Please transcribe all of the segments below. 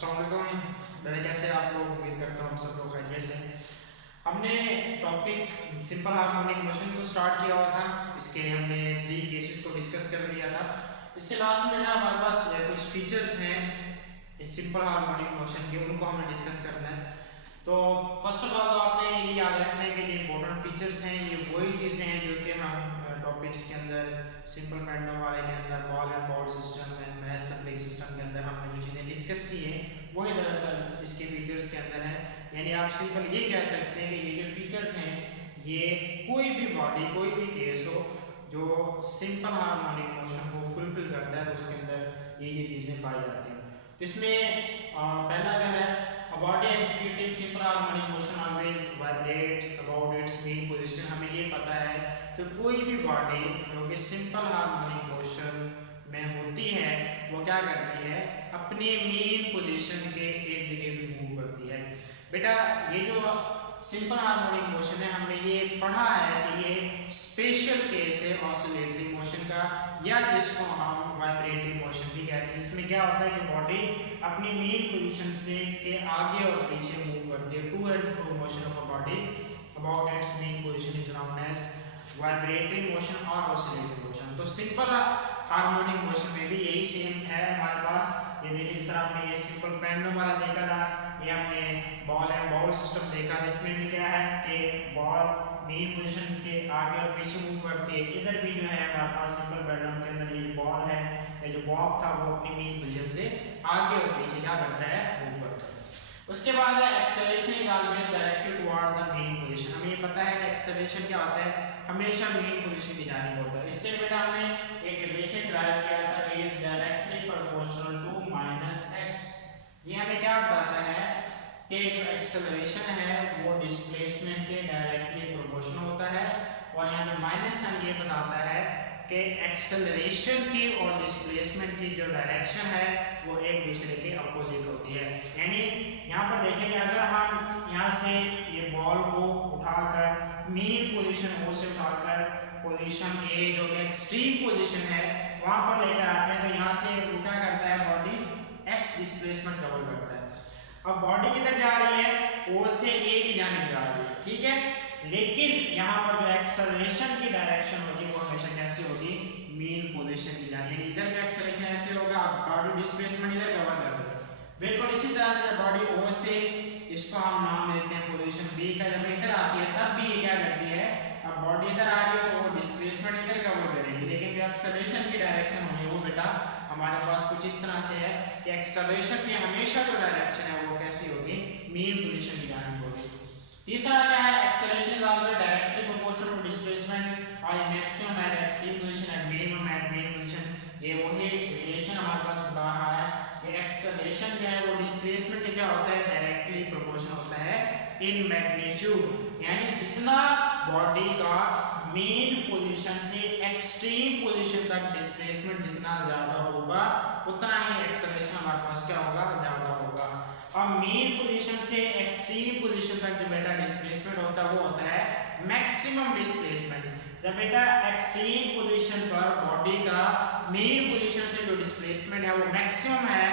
अस्सलाम वालेकुम। मैंने कैसे आप लोग, उम्मीद करता हूँ हम सब लोग खैरियत से। हमने टॉपिक सिंपल हार्मोनिक मोशन को स्टार्ट किया हुआ था। इसके हमने 3 केसेस को डिस्कस कर लिया था। इसके लास्ट में ना हमारे पास कुछ फीचर्स हैं इस सिंपल हार्मोनिक मोशन के, उनको हमने डिस्कस करना है। तो फर्स्ट ऑफ ऑल तो आपने ये याद रखने के लिए इंपॉर्टेंट फीचर्स हैं, ये वही चीज़ें हैं जो कि हम टॉपिक्स के अंदर सिंपल पेंडुलम वाले के अंदर ball and bowl system and mass spring system के अंदर हमने जो चीज़ें डिस्कस की हैं वही दरअसल इसके फीचर्स के अंदर है। यानी आप सिंपल ये कह सकते हैं कि ये जो फीचर्स हैं ये कोई भी बॉडी कोई भी केस हो जो सिंपल हार्मोनिक मोशन को फुलफिल करता है तो उसके अंदर ये चीज़ें पाई जाती हैं। तो इसमें पहला जो है A body executing simple harmonic motion always vibrates about its mean position। हमें ये पता है कि कोई भी बॉडी जो कि सिंपल हार्मोनिक मोशन में होती है वो क्या करती है, अपने मेन पोजीशन के इर्द गिर्द मूव करती है। बेटा ये जो सिंपल हार्मोनिक मोशन है हमने ये पढ़ा है कि ये स्पेशल केस है ऑसिलेटरी मोशन का, या जिसको हम वाइब्रेटरी मोशन भी कहते हैं, जिसमें क्या होता है कि बॉडी अपनी मेन पोजीशन से के आगे और पीछे मूव करती है। To and fro motion of a body about its mean position is known as vibratory motion और ऑसिलेटरी मोशन। तो सिंपल हार्मोनिक मोशन में भी यही सेम है हमारे पास। ये देखिए जिस तरह हमने ये सिंपल पेंडुलम वाला देखा था, ये हमने बॉल एंड बाउल सिस्टम देखा था। इसमें भी क्या है कि बॉल मेन पोजीशन के आगे और पीछे मूव करती है। इधर भी जो है हमारे पास सिंपल पेंडुलम के अंदर ये बॉल है, ये जो बॉल था वो अपनी मेन पोजीशन से आगे और पीछे क्या करता है, मूव करता है। उसके बाद acceleration is always directed towards the main position. हमें ये पता है कि एक्सेलरेशन क्या होता है, हमेशा मेन पोजीशन की जानिब होता है। इसके बेटा हमने एक रिलेशन ड्राइव किया था, is directly proportional to minus x. ये हमें क्या बताता है कि जो एक्सेलरेशन है वो डिस्प्लेसमेंट के डायरेक्टली प्रोपोर्शनल होता है, और यहाँ पे माइनस साइन ये बताता है कि एक्सेलरेशन की और डिस्प्लेसमेंट की जो डायरेक्शन है वो एक दूसरे के अपोजिट होती है। यानी यहाँ पर देखेंगे अगर हम यहाँ से ये बॉल को उठाकर मेन पोजीशन ओ से उठाकर पोजीशन ए जो कि एक्सट्रीम पोजीशन है वहां पर लेकर आते हैं, तो यहाँ से वो क्या करता है, बॉडी एक्स डिस्प्लेसमेंट कवर करता है। अब बॉडी किधर जा रही है, ओ से ए की जानिब जा रही है, ठीक है। लेकिन यहाँ पर जो एक्सेलरेशन की डायरेक्शन होगी वो हमेशा कैसी होगी, मेन पोजीशन की जानिब। इधर का एक्सेलरेशन ऐसे होगा, बॉडी डिस्प्लेसमेंट इधर कवर कर रही है। बिल्कुल इसी तरह से बॉडी ओ से, इसको हम नाम देते हैं पोजीशन बी का, जब इधर आती है तब भी ये क्या करती है, अब बॉडी इधर आ रही है तो वो डिस्प्लेसमेंट इधर कवर करेगी, लेकिन जो एक्सेलरेशन की डायरेक्शन होगी वो बेटा हमारे पास कुछ इस तरह से है कि एक्सेलरेशन की हमेशा जो डायरेक्शन है वो कैसी होगी, मेन पोजीशन की जानिब होगी। तीसरा क्या है, acceleration is always directly proportional to displacement और maximum at extreme position and minimum at mean position. ये वही रिलेशन हमारे पास बता रहा है कि एक्सेलरेशन जो है वो डिस्प्लेसमेंट के क्या होता है, डायरेक्टली प्रोपोर्शनल होता है इन मैग्नीट्यूड। यानी जितना बॉडी का मेन पोजीशन से एक्सट्रीम पोजीशन तक डिस्प्लेसमेंट जितना ज्यादा होगा उतना ही एक्सेलरेशन हमारे पास क्या होगा, ज्यादा होगा। अब मेन पोजीशन से एक्सट्रीम पोजीशन तक जो बेटा डिस्प्लेसमेंट होता है वो होता है मैक्सिमम डिस्प्लेसमेंट। जब बेटा एक्सट्रीम पोजीशन पर बॉडी का मेन पोजीशन से जो डिस्प्लेसमेंट है वो मैक्सिमम है,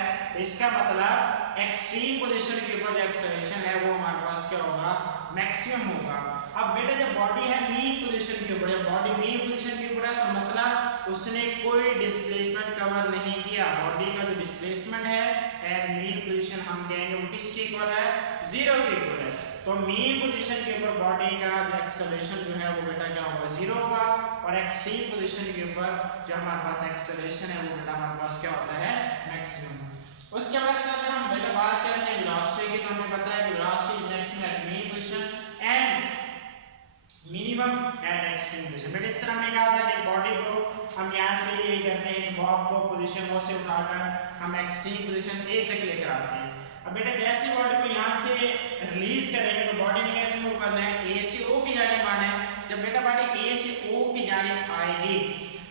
इसका मतलब एक्सट्रीम पोजीशन के ऊपर जो एक्सेलरेशन है वो हमारे पास क्या होगा, मैक्सिमम होगा। अब बेटा जब बॉडी है मेन पोजीशन के ऊपर, जब बॉडी मेन पोजीशन के ऊपर है तो मतलब उसने कोई डिस्प्लेसमेंट कवर नहीं किया। बॉडी का जो डिस्प्लेसमेंट है एट मेन पोजीशन हम कहेंगे वो किसके इक्वल है, 0 के इक्वल है। तो मेन पोजीशन के ऊपर बॉडी का जो एक्सेलरेशन जो है वो बेटा क्या होगा, 0 होगा, और एक्सट्रीम पोजीशन के ऊपर जो हमारे पास एक्सेलरेशन है वो बेटा हमारे पास क्या होता है, मैक्सिमम। उसके बाद से अगर हम बेटा बात करते हैं वेलोसिटी की, तो हमें पता है velocity is maximum at mean position and minimum at extreme position. बेटा इस तरह हमने कहा था कि बॉडी को हम यहाँ से ये करते हैं, बॉब को पोजीशन ओ से उठाकर हम एक्सट्रीम पोजीशन ए तक लेकर आते हैं। अब बेटा जैसे बॉडी को यहाँ से रिलीज करेंगे तो बॉडी ने कैसे मूव करना है, ए से ओ की जानिब आना है। जब बेटा बॉडी ए से ओ की जानिब आएगी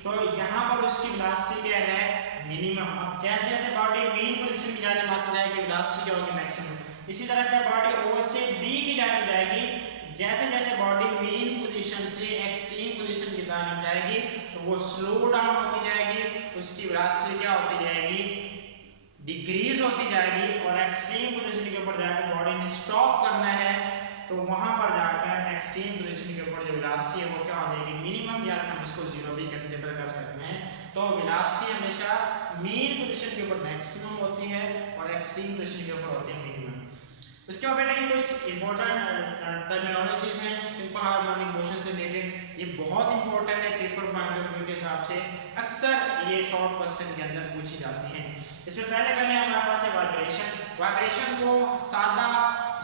तो यहाँ पर उसकी वेलोसिटी क्या है, मिनिमम। अब जैसे जैसे बॉडी मेन पोजीशन की जानिब आती जाएगी वेलोसिटी क्या होगी, मैक्सिमम। इसी तरह जब बॉडी ओ से बी की जानिब जाएगी, जैसे जैसे बॉडी मेन पोजीशन से एक्सट्रीम पोजीशन की जानिब जाएगी तो वो स्लो डाउन होती जाएगी, उसकी वेलोसिटी क्या होती जाएगी, डिक्रीज होती जाएगी और एक्सट्रीम पोजीशन के ऊपर जाकर बॉडी ने स्टॉप करना है, तो वहां पर जाकर एक्सट्रीम पोजीशन के ऊपर जो वेलोसिटी है वो क्या हो जाएगी, मिनिमम, या हम इसको जीरो भी कंसीडर कर सकते हैं। तो वेलोसिटी हमेशा मीन पोजीशन के ऊपर मैक्सिमम होती है और एक्सट्रीम पोजीशन के ऊपर होती है मिनिमम। उसके बाद बेटा कुछ इंपॉर्टेंट टर्मिनोलॉजीज हैं सिंपल हार्मोनिक मोशन से रिलेटेड, ये बहुत इंपॉर्टेंट है पेपर पॉइंट ऑफ व्यू के हिसाब से, अक्सर ये शॉर्ट क्वेश्चन के अंदर पूछी जाती हैं। इसमें पहले हमारे पास है वाइब्रेशन। वाइब्रेशन को सादा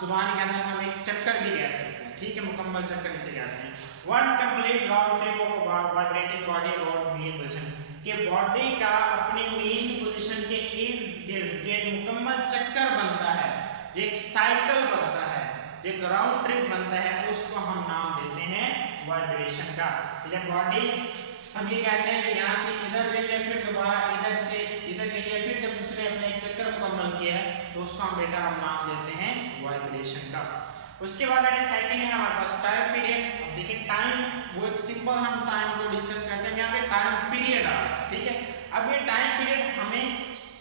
जुबान के अंदर हम एक चक्कर भी कह सकते हैं, ठीक है, मुकम्मल चक्कर इसे कहते हैं। One complete round trip of vibrating body और मीन पोजीशन, कि बॉडी का अपनी मीन पोजीशन के इर्द गिर्द जो एक मुकम्मल चक्कर बनता है, जो एक साइकिल बनता है, जो एक राउंड ट्रिप बनता है, उसको हम नाम देते हैं वाइब्रेशन का। जब बॉडी हम ये कहते हैं कि यहाँ से इधर गई है, फिर दोबारा इधर से इधर गई है, फिर जब उसने अपने एक चक्कर मुकम्मल किया है, तो उसको हम बेटा हम नाम देते हैं वाइब्रेशन का। उसके बाद बेटा सेकंड है हमारे पास टाइम पीरियड। अब देखिए टाइम, वो एक सिंपल हम टाइम को डिस्कस करते हैं, यहाँ पे टाइम पीरियड आ रहा है, ठीक है। अब ये टाइम पीरियड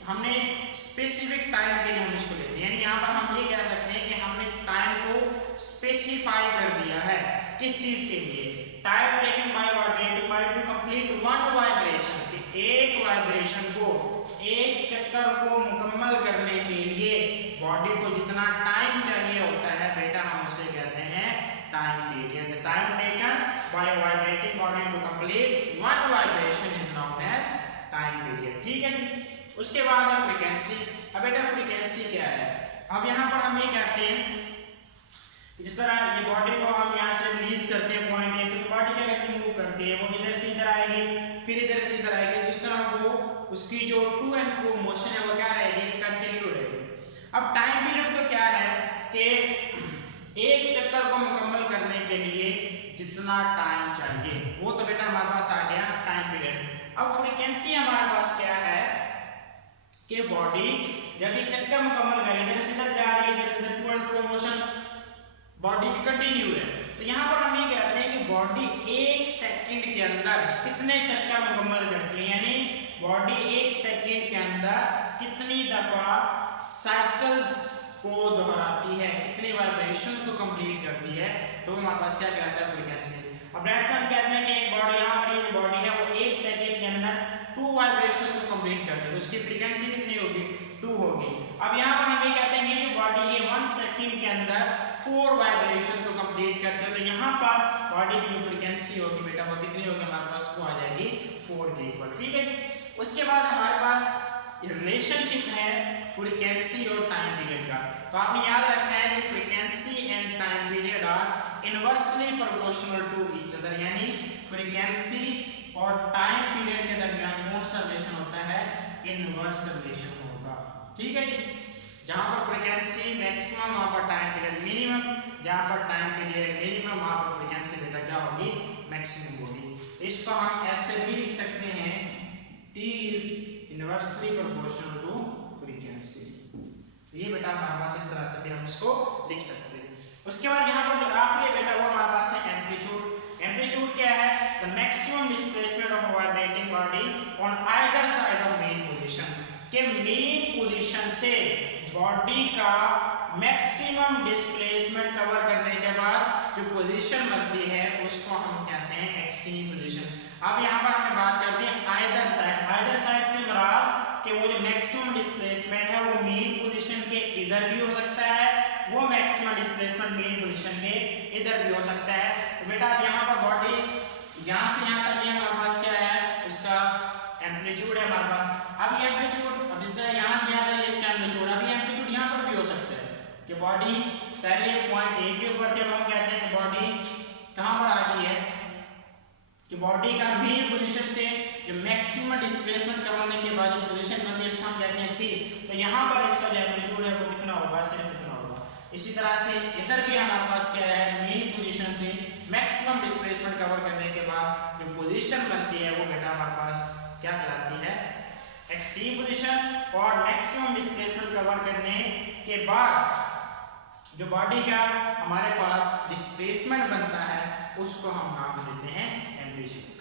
हमने स्पेसिफिक टाइम के लिए हम इसको लेते हैं, यानी यहाँ पर हम ये कह सकते हैं कि हमने टाइम को स्पेसिफाई कर दिया है, किस चीज के लिए, time taken by vibrating body to complete one vibration, कि एक वाइब्रेशन को, एक चक्कर को मुकम्मल करने के लिए बॉडी को जितना टाइम चाहिए होता है बेटा हम उसे कहते हैं time period. Time taken by vibrating body to complete one vibration is known as time period, ठीक है जी। उसके बाद है फ्रीक्वेंसी। अब बेटा फ्रीक्वेंसी क्या है, अब यहाँ पर हम ये कहते हैं जिस तरह ये बॉडी को हम यहाँ से रिलीज करते हैं पॉइंट ए से, तो बॉडी क्या करती है, मूव करती है, वो इधर से इधर आएगी, फिर इधर से इधर आएगी, जिस तरह वो उसकी जो टू एंड फ्रो मोशन है वो क्या रहेगी, कंटिन्यू रहेगी। अब टाइम पीरियड तो क्या है कि एक चक्कर को मुकम्मल करने के लिए जितना टाइम चाहिए, वो तो बेटा हमारे पास आ गया टाइम पीरियड। अब फ्रीक्वेंसी हमारे पास क्या है कि बॉडी जब ये चक्कर मुकम्मल करे, इधर से इधर जा रही है, इधर से इधर to and fro motion body की कंटिन्यू है, तो यहाँ पर हम ये कहते हैं कि बॉडी एक सेकंड के अंदर कितने चक्कर मुकम्मल करती है, यानी बॉडी एक सेकंड के अंदर कितनी दफा साइकिल्स को दोहराती है, कितनी वाइब्रेशंस को कंप्लीट करती है, तो हमारे पास क्या कहता है फ्रीक्वेंसी। अब लेट्स हम कहते हैं कि एक बॉडी, यहाँ पर ये बॉडी है वो एक सेकंड के अंदर 2 वाइब्रेशन को कंप्लीट करती है, तो उसकी फ्रीक्वेंसी कितनी होगी, 2 होगी। अब यहाँ पर हम ये कहते हैं कि बॉडी ये 1 सेकंड के अंदर 4 वाइब्रेशन को कंप्लीट करते हैं, तो यहाँ पर बॉडी की जो फ्रीक्वेंसी होगी बेटा वो कितनी होगी, हमारे पास वो आ जाएगी 4 के इक्वल, ठीक है। उसके बाद हमारे पास रिलेशनशिप है फ्रीक्वेंसी और टाइम पीरियड का, तो आपने याद रखना है कि frequency and time period are inversely proportional to each other, यानी फ्रीक्वेंसी और टाइम पीरियड के दरमियान कौन सा रिलेशन होता है, इनवर्स रिलेशन होगा, ठीक है जी। जहां पर फ्रीक्वेंसी मैक्सिमम वहां पर टाइम पीरियड मिनिमम, जहां पर टाइम पीरियड मिनिमम वहां पर फ्रीक्वेंसी बेटा क्या होगी, मैक्सिमम होगी। इसको हम ऐसे भी लिख सकते हैं, T is inversely proportional to frequency, ये बेटा हमारे पास इस तरह से भी हम इसको लिख सकते हैं। उसके बाद यहाँ पर जो आखिरी बेटा वो हमारे पास है एम्पलीट्यूड। एम्पलीट्यूड क्या है, the maximum displacement of vibrating body on either side of main position, के मेन पोजीशन से बॉडी का मैक्सिमम डिस्प्लेसमेंट कवर करने के बाद जो पोजीशन बनती है उसको हम कहते हैं एक्सट्रीम पोजीशन। अब यहाँ पर हमें बात करते हैं आइदर साइड। आइदर साइड से मुराद कि वो जो मैक्सिमम डिस्प्लेसमेंट है वो मेन पोजीशन के इधर भी हो सकता है, वो मैक्सिमम डिस्प्लेसमेंट मेन पोजीशन के इधर भी हो सकता है। तो बेटा यहाँ पर बॉडी यहाँ से यहाँ तक ये हमारे पास क्या है, उसका एम्पलीट्यूड है हमारे पास। अब ये एम्पलीट्यूड, अब जिससे यहाँ से यहाँ तक इसका एम्पलीट्यूड, अब ये एम्पलीट्यूड यहाँ पर भी हो सकता है कि बॉडी पहले पॉइंट ए के ऊपर जब हम कहते हैं कि बॉडी कहाँ पर आ गई है, कि बॉडी का मेन पोजीशन से जो मैक्सिमम डिस्प्लेसमेंट करने के बाद जो पोजीशन बनती है उसको हम कहते हैं सी, तो यहाँ पर इसका जो एम्पलीट्यूड है वो कितना होगा, सिर्फ इतना होगा। इसी तरह से इधर भी हमारे पास क्या है, मेन पोजीशन से मैक्सिमम डिस्प्लेसमेंट कवर करने के बाद जो पोजीशन बनती है वो बेटा हमारे पास क्या कहलाती है, एक्सट्रीम पोजीशन। और मैक्सिमम डिस्प्लेसमेंट कवर करने के बाद जो बॉडी का हमारे पास डिस्प्लेसमेंट बनता है उसको हम नाम देते हैं एम्पलीट्यूड।